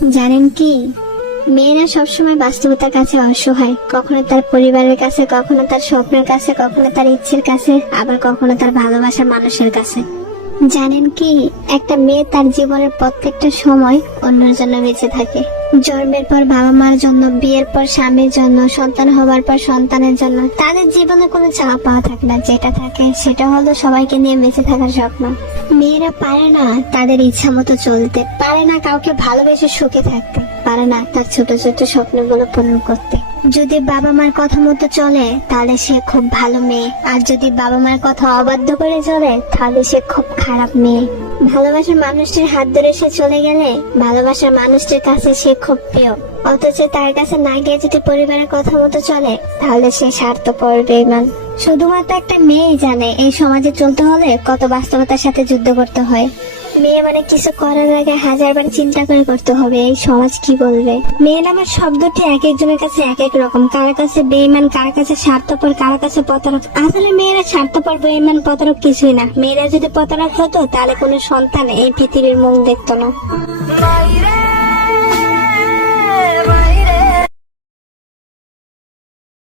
জানেন কি, মেয়েরা সবসময় বাস্তবতার কাছে অসহায়, কখনো তার পরিবারের কাছে, কখনো তার স্বপ্নের কাছে, কখনো তার ইচ্ছের কাছে, আবার কখনো তার ভালোবাসার মানুষের কাছে। জানেন কি, একটা মেয়ে তার জীবনের প্রত্যেকটা সময় অন্যের জন্য বেঁচে থাকে। জন্মের পর বাবা মার জন্য, বিয়ের পর স্বামীর জন্য, সন্তান হওয়ার পর সন্তানের জন্য। তাদের জীবনে কোনো চাওয়া পাওয়া থাকে না, যেটা থাকে সেটা হলো সবাইকে নিয়ে বেঁচে থাকার স্বপ্ন। মেয়েরা পারে না তাদের ইচ্ছা মতো চলতে, পারে না কাউকে ভালোবেসে সুখে থাকতে, পারে না তার ছোট ছোট স্বপ্নগুলো পূরণ করতে। যদি বাবা মার কথা মতো চলে তাহলে সে খুব ভালো মেয়ে, আর যদি বাবা মার কথা অবাধ্য করে চলে তাহলে সে খুব খারাপ মেয়ে। ভালোবাসার মানুষটির হাত ধরে সে চলে গেলে ভালোবাসার মানুষটির কাছে সে খুব প্রিয়, অথচ তার কাছে না গিয়ে যদি পরিবারের কথা মতো চলে তাহলে সে স্বার্থপর, বেঈমান। শুধুমাত্র একটা মেয়েই জানে এই সমাজে চলতে হলে কত বাস্তবতার সাথে যুদ্ধ করতে হয়। মেয়ে মানে কিছু করার আগে হাজারবার চিন্তা করে করতে হবে এই সমাজ কি বলবে। মেয়ে নামের শব্দটি এক একজনের কাছে এক এক রকম, কারো কাছে বেঈমান, কারো কাছে স্বার্থপর, কারো কাছে প্রতারক। আসলে মেয়েরা স্বার্থপর, বেঈমান, প্রতারক কিছুই না। মেয়েরা যদি প্রতারক হতো তাহলে কোনো সন্তান এই পৃথিবীর মুখ দেখতো না।